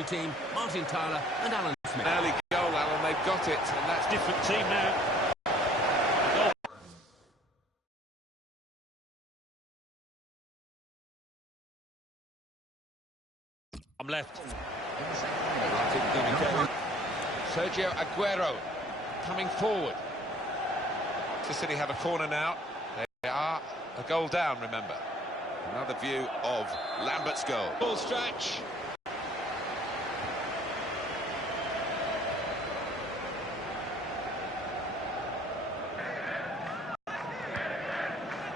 rescue team, Martin Tyler and Alan Smith. Early goal, Alan, they've got it, and that's a different team now. I'm left. Sergio Aguero coming forward. City have a corner now. They are a goal down, remember. Another view of Lambert's goal. Ball stretch.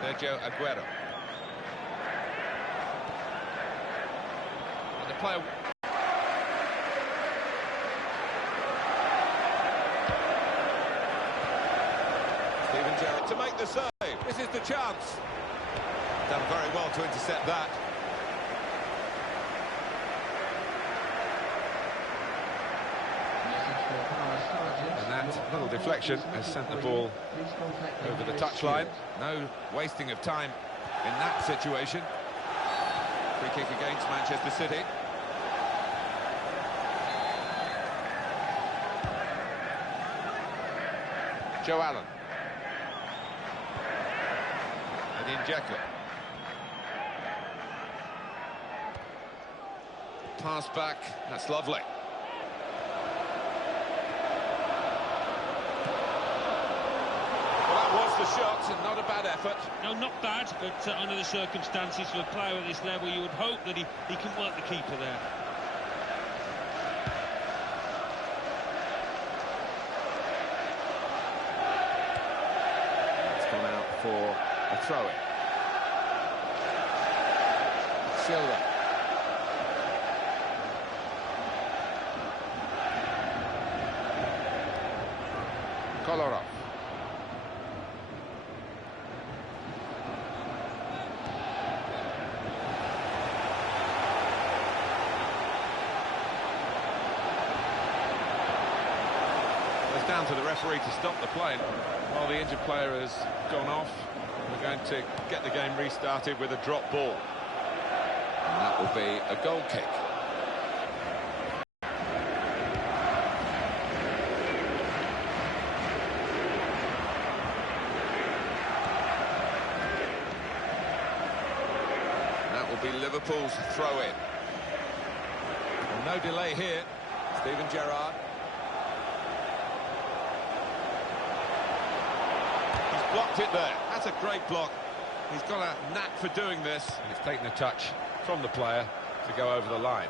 Sergio Aguero. And the player... to make the save. This is the chance. Done very well to intercept that. And that little deflection has sent the ball over the touchline. No wasting of time in that situation. Free kick against Manchester City. Joe Allen. Dzeko. Pass back, that's lovely. Well, that was the shot, and not a bad effort. No, not bad, but under the circumstances for a player at this level, you would hope that he can work the keeper there. It's gone out for a throw-in. Silva. Kolarov. It's down to the referee to stop the play. While the injured player has gone off, we're going to get the game restarted with a drop ball. And that will be a goal kick. And that will be Liverpool's throw-in. No delay here. Steven Gerrard. He's blocked it there. That's a great block. He's got a knack for doing this. And he's taken a touch from the player to go over the line.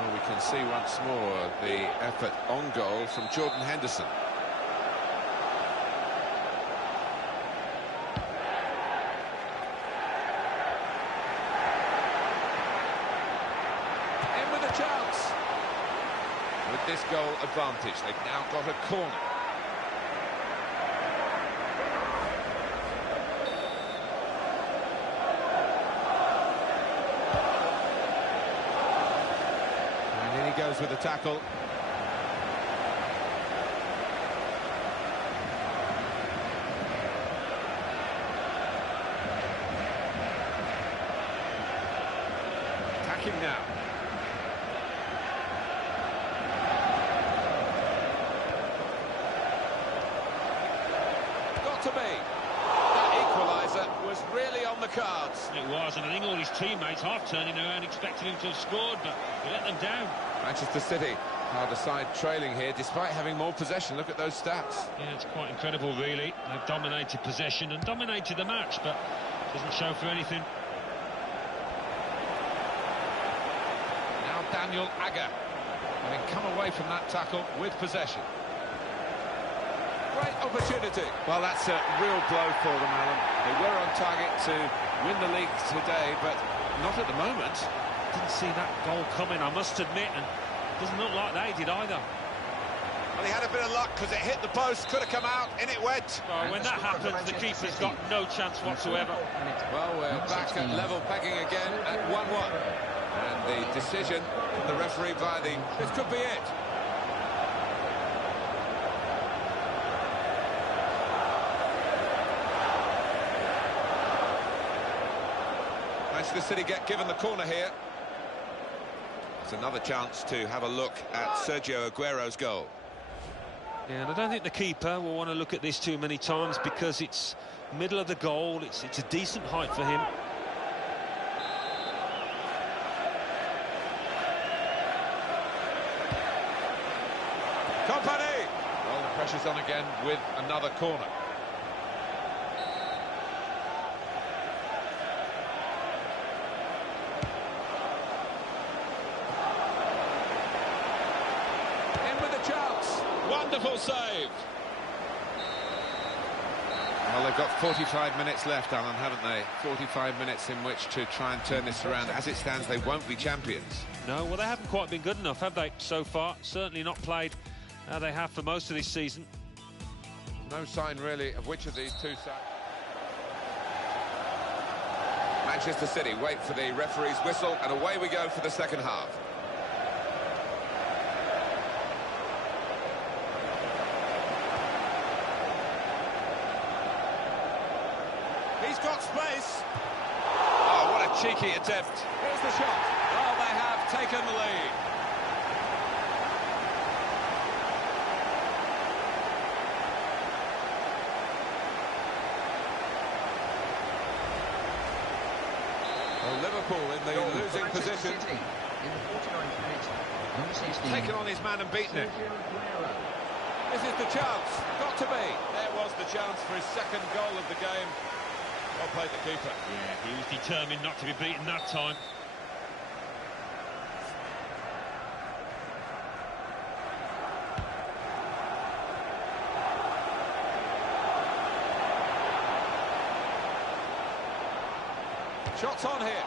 Well, we can see once more the effort on goal from Jordan Henderson. In with a chance. With this goal advantage, they've now got a corner. Goes with the tackle. Attacking now. Got to be. That equaliser was really on the cards. It was, and I think all his teammates half turning around expecting him to have scored, but he let them down. Manchester City are the side trailing here despite having more possession. Look at those stats. Yeah, it's quite incredible really. They've dominated possession and dominated the match, but doesn't show for anything. Now Daniel Agger having come away from that tackle with possession. Great opportunity. Well, that's a real blow for them, Alan. They were on target to win the league today, but not at the moment. Didn't see that goal coming, I must admit, and doesn't look like they did either. Well, he had a bit of luck because it hit the post, could have come out, in it went. Well, when that happens, the keeper's got no chance whatsoever. Well, we're back at level pegging again at 1-1. And the decision from the referee by this could be it. Manchester City get given the corner here. It's another chance to have a look at Sergio Aguero's goal. Yeah, and I don't think the keeper will want to look at this too many times because it's middle of the goal. It's a decent height for him. Company! Well, the pressure's on again with another corner. In with a chance. Wonderful save. Well, they've got 45 minutes left, Alan, haven't they? 45 minutes in which to try and turn this around. As it stands, they won't be champions. No, well, they haven't quite been good enough, have they, so far? Certainly not played how they have for most of this season. No sign, really, of which of these two sides. Manchester City wait for the referee's whistle, and away we go for the second half. He's got space. Oh, what a cheeky attempt. Here's the shot. Oh, they have taken the lead. Well, Liverpool in the losing position. In the 49th minute, number 16. Taken on his man and beaten him. This is the chance. Got to be. There was the chance for his second goal of the game. Well played, the keeper. Yeah, he was determined not to be beaten that time. Shots on here.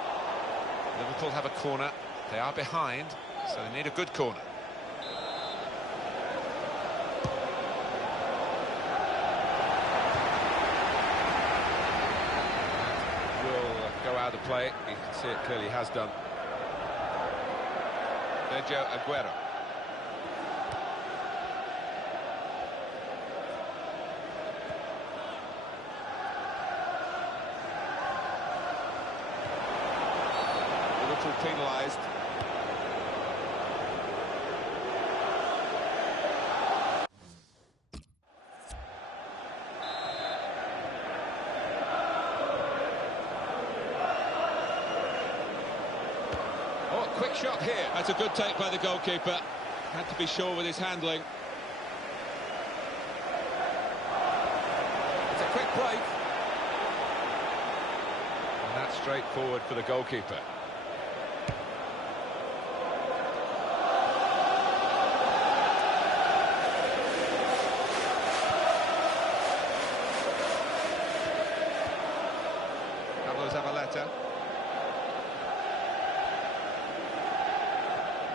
Liverpool have a corner. They are behind, so they need a good corner. Will go out of play. You can see it clearly has done. Sergio Aguero. Liverpool penalised. Oh, quick shot here. That's a good take by the goalkeeper. Had to be sure with his handling. It's a quick break. And that's straightforward for the goalkeeper.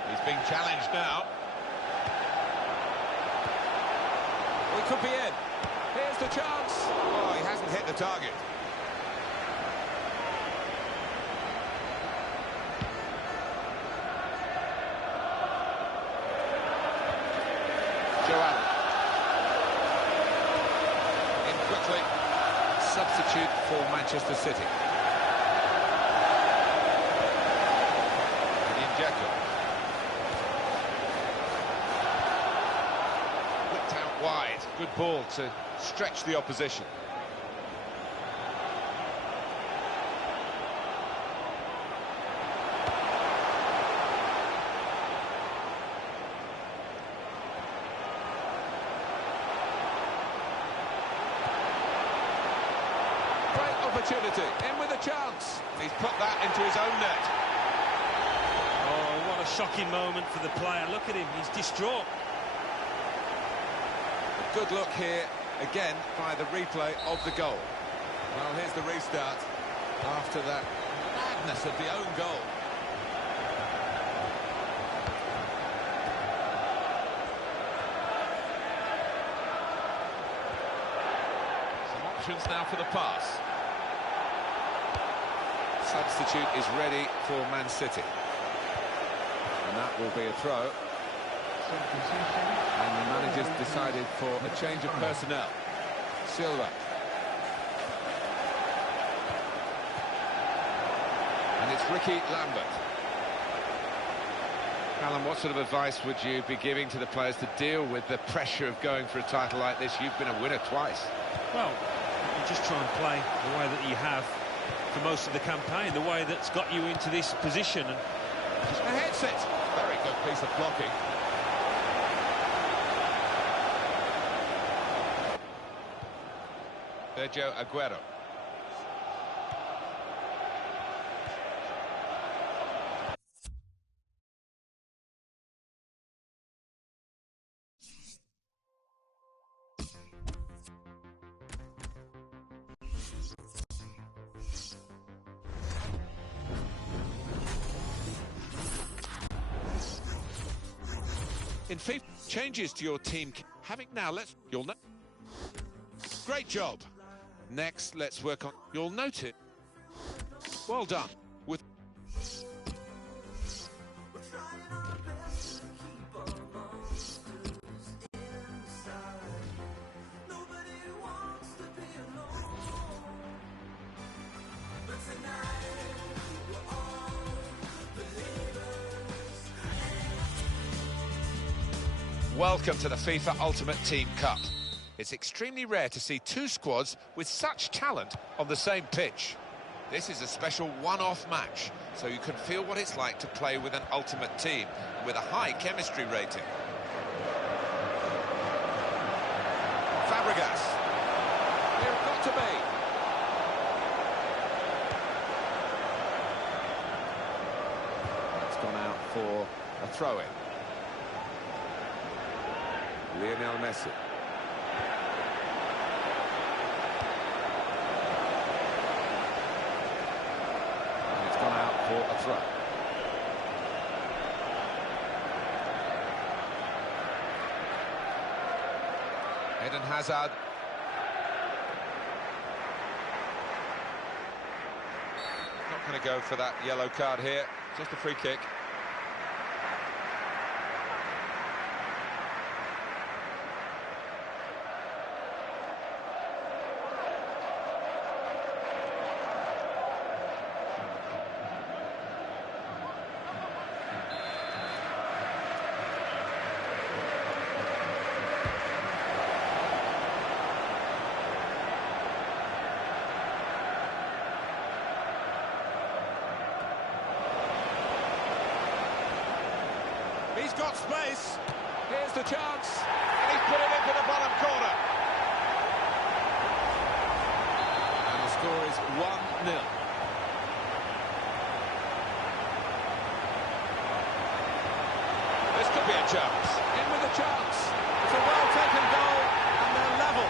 He's being challenged now. Well, he could be in. Here's the chance. Oh, he hasn't hit the target. Joe Allen. In quickly. Substitute for Manchester City. Flicked out wide. Good ball to stretch the opposition. Great opportunity. In with a chance. He's put that into his own net. Oh, what a shocking moment for the player. Look at him, he's distraught. A good look here, again, by the replay of the goal. Well, here's the restart after that madness of the own goal. Some options now for the pass. Substitute is ready for Man City. And that will be a throw. And the manager's decided for a change of personnel. Silva. And it's Ricky Lambert. Alan, what sort of advice would you be giving to the players to deal with the pressure of going for a title like this? You've been a winner twice. Well, you just try and play the way that you have for most of the campaign, the way that's got you into this position. And a headset. Very good piece of blocking. Sergio Aguero. In FIFA, changes to your team. You'll know. Great job. Next, let's work on. You'll note it. Well done. With. Welcome to the FIFA Ultimate Team Cup. It's extremely rare to see two squads with such talent on the same pitch. This is a special one-off match, so you can feel what it's like to play with an ultimate team with a high chemistry rating. Fabregas. Here it got to be. It's gone out for a throw-in. Lionel Messi. And it's gone out for a throw. Eden Hazard. Not going to go for that yellow card here. Just a free kick. He's got space. Here's the chance. And he's put it into the bottom corner. And the score is 1-0. This could be a chance. In with a chance. It's a well-taken goal, and they're level.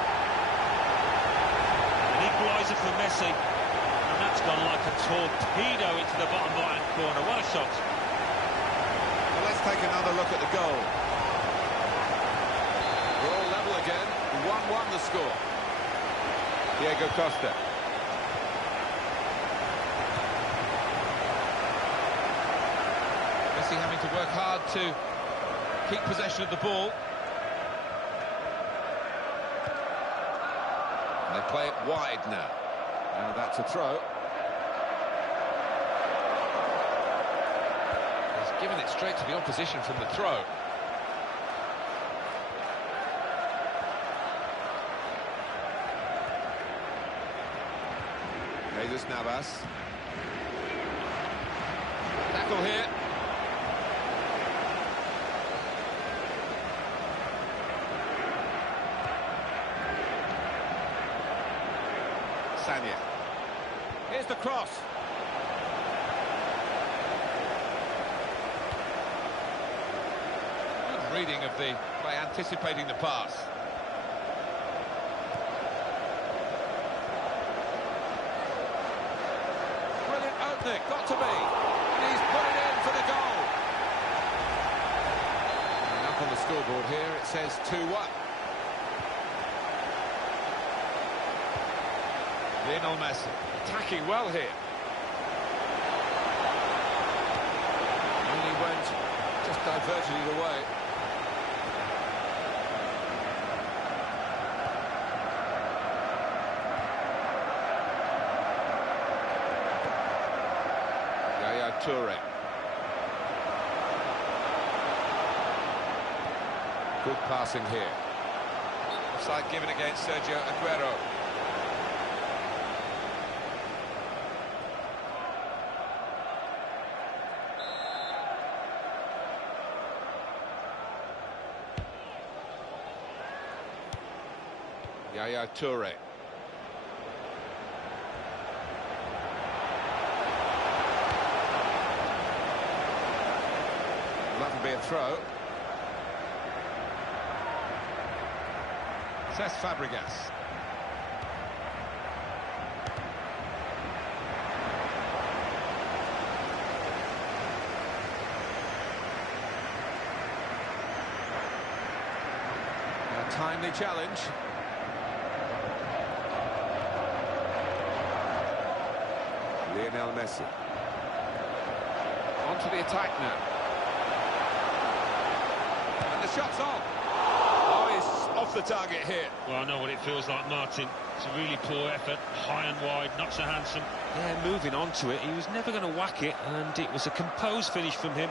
an equaliser for Messi. And that's gone like a torpedo into the bottom right-hand corner. What a shot. Well, let's take another look at the goal. We're all level again. 1-1 the score. Diego Costa. Messi having to work hard to keep possession of the ball. And they play it wide now. Now that's a throw. He's given it straight to the opposition from the throw. Jesus Navas. Tackle here. Sanya. Here's the cross. Good reading of the play, anticipating the pass. Brilliant opening, got to be. And he's put it in for the goal. And up on the scoreboard here, it says 2-1. Lionel Messi attacking well here. And he went, just diverted it away. Yaya Toure. Good passing here. Offside given against Sergio Aguero. Yaya Toure. That'll be a throw. Cesc Fabregas. A timely challenge. Lionel Messi. On to the attack now. And the shot's on. Oh, he's off the target here. Well, I know what it feels like, Martin. It's a really poor effort, high and wide, not so handsome. Yeah, moving on to it, he was never going to whack it, and it was a composed finish from him.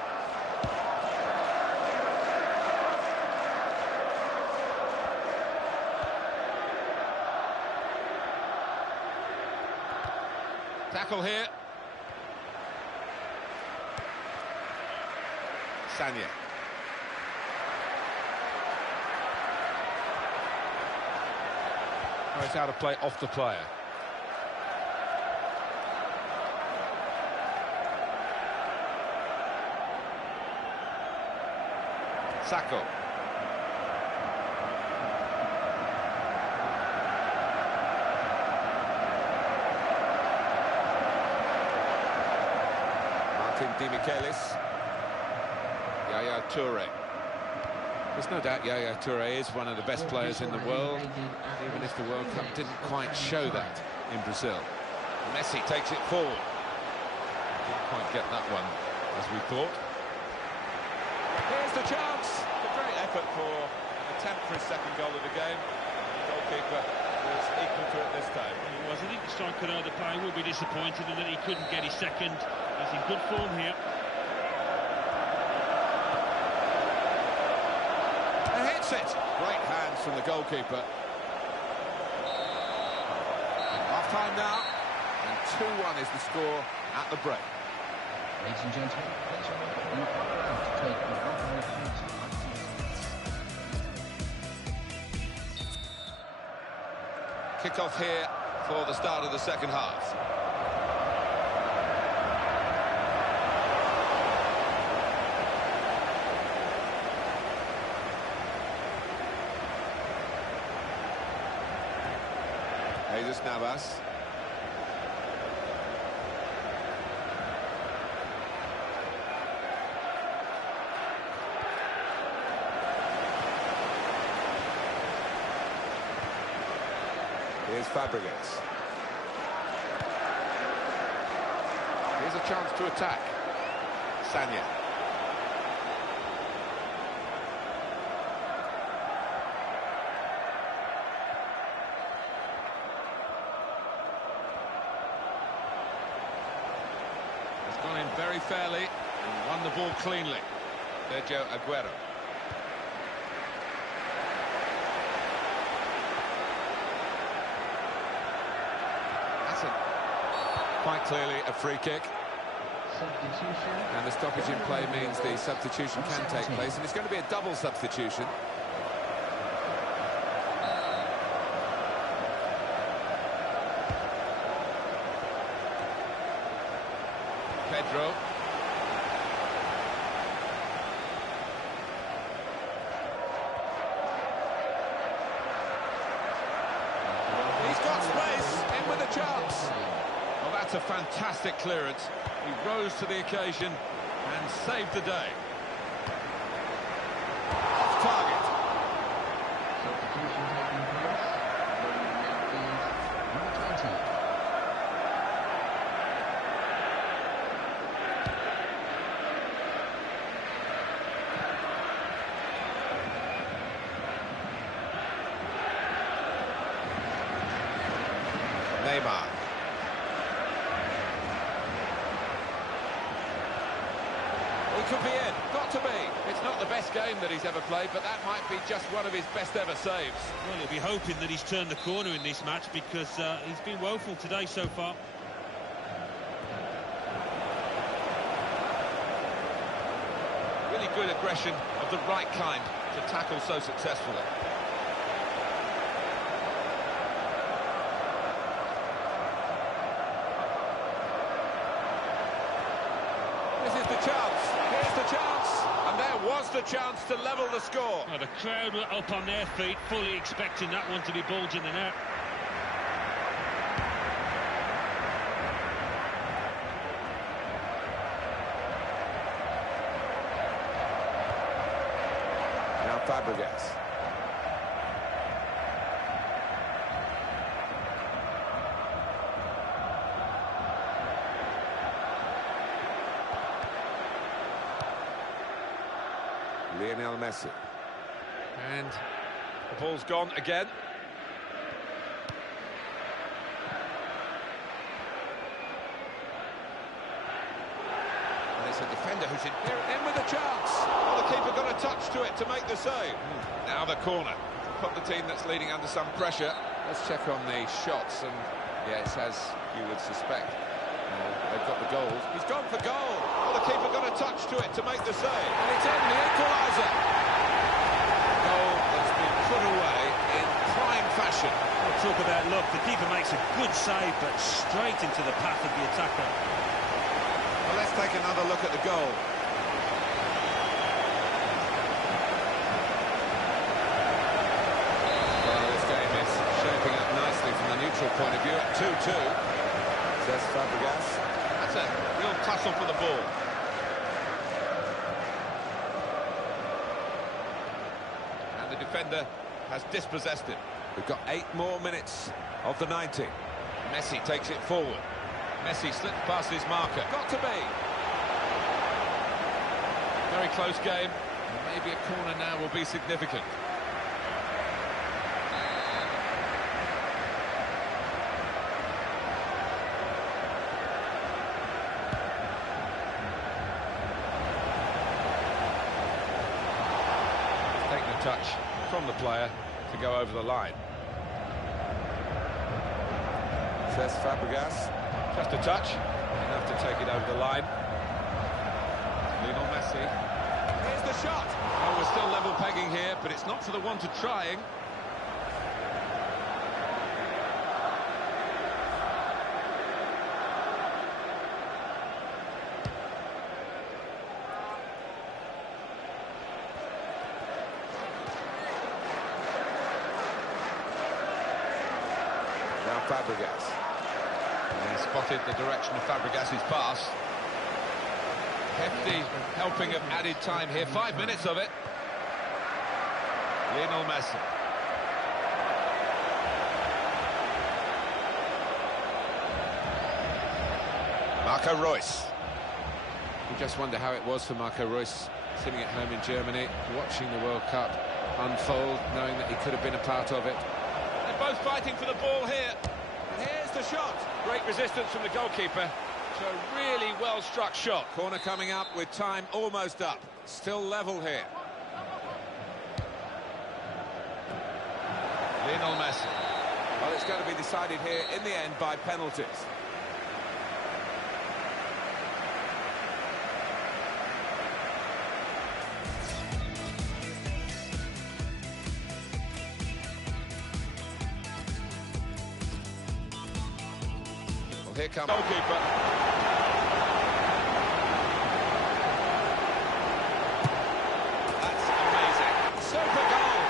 Tackle here. Sanya. Oh, it's out of play off the player. Sacco. Demichelis. Yaya Toure. There's no doubt Yaya Toure is one of the best players in the world, even if the World Cup didn't quite show that in Brazil. Messi takes it forward. Didn't quite get that one as we thought. Here's the chance. A great effort for an attempt for his second goal of the game. The goalkeeper was equal to it this time. He was. I think the striker of the play will be disappointed in that he couldn't get his second. He's in good form here. And hits it. Great hands from the goalkeeper. Half time now, and 2-1 is the score at the break. Ladies and gentlemen, please remember you are allowed to take the alcohol Kick-off here for the start of the second half. Jesus Navas. Here's Fabregas. Here's a chance to attack. Sanya. He's gone in very fairly and won the ball cleanly. Sergio Aguero. Quite clearly a free kick. And the stoppage in play means the substitution can take place, and it's going to be a double substitution. Pedro. He's got space, in with a chance. Well, that's a fantastic clearance. He rose to the occasion and saved the day. Off target. Substitution taking place. Now is number 20. Neymar. He could be in, got to be. It's not the best game game that he's ever played, but that might be just one of his best ever saves. Well, he'll be hoping that he's turned the corner in this match because he's been woeful today so far. Really good aggression of the right kind to tackle so successfully. This is the chance. Here's the chance. And there was the chance to level the score. Well, the crowd were up on their feet, fully expecting that one to be balled in the net. Now Fabregas. Lionel Messi. And the ball's gone again. And it's a defender who's in with a chance. Well, the keeper got a touch to it to make the save. Now the corner. Put the team that's leading under some pressure. Let's check on the shots, and yeah, it's as you would suspect. They've got the goals. He's gone for goal. Well, the keeper got a touch to it to make the save. And it's in, the equaliser. Goal that's been put away in prime fashion. We'll talk about luck. The keeper makes a good save, but straight into the path of the attacker. Well, let's take another look at the goal. Well, this game is shaping up nicely from the neutral point of view at 2-2. Says Fabregas. That's a real tussle for the ball. And the defender has dispossessed it. We've got 8 more minutes of the 90. Messi takes it forward. Messi slips past his marker. Got to be. Very close game. Maybe a corner now will be significant. Touch from the player to go over the line. Says Fabregas. Just a touch, enough to take it over the line. Lionel Messi. Here's the shot. Oh, we're still level pegging here, but it's not for the want of trying. Now Fabregas. And they spotted the direction of Fabregas's pass. Hefty helping of added time here. 5 minutes of it. Lionel Messi. Marco Reus. You just wonder how it was for Marco Reus sitting at home in Germany, watching the World Cup unfold, knowing that he could have been a part of it. Both fighting for the ball here. And here's the shot. Great resistance from the goalkeeper. So a really well-struck shot. Corner coming up with time almost up. Still level here. Lionel Messi. Well, it's going to be decided here in the end by penalties. Here comes goalkeeper. That's amazing. Super goal.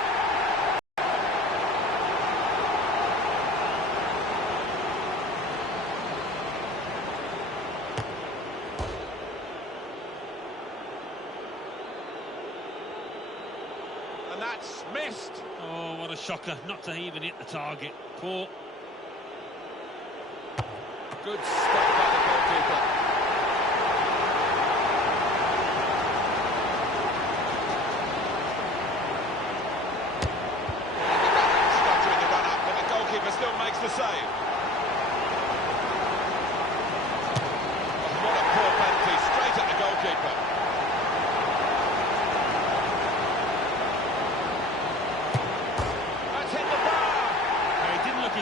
And that's missed. Oh, what a shocker. Not to even hit the target. Poor. Good stop by the goalkeeper. Stutter in the run-up, but the goalkeeper still makes the save. Oh, what a poor penalty, straight at the goalkeeper.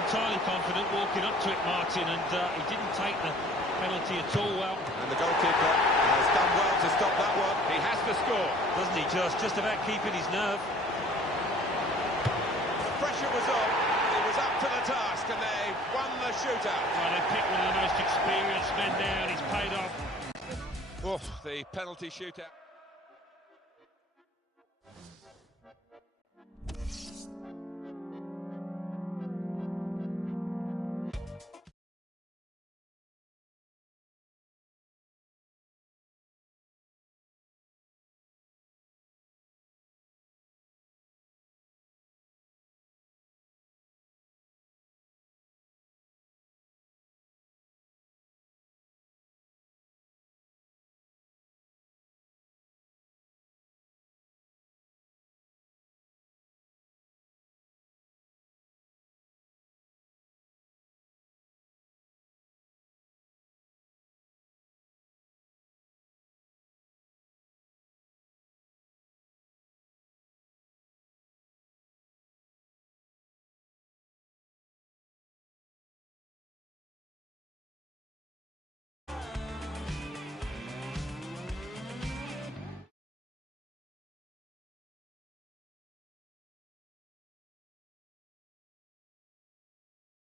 entirely confident walking up to it, Martin, and he didn't take the penalty at all well. And the goalkeeper has done well to stop that one. He has to score. Doesn't he just about keeping his nerve. The pressure was on. He was up to the task, and they won the shootout. Well, they picked one of the most experienced men there, and he's paid off. Oof, the penalty shootout.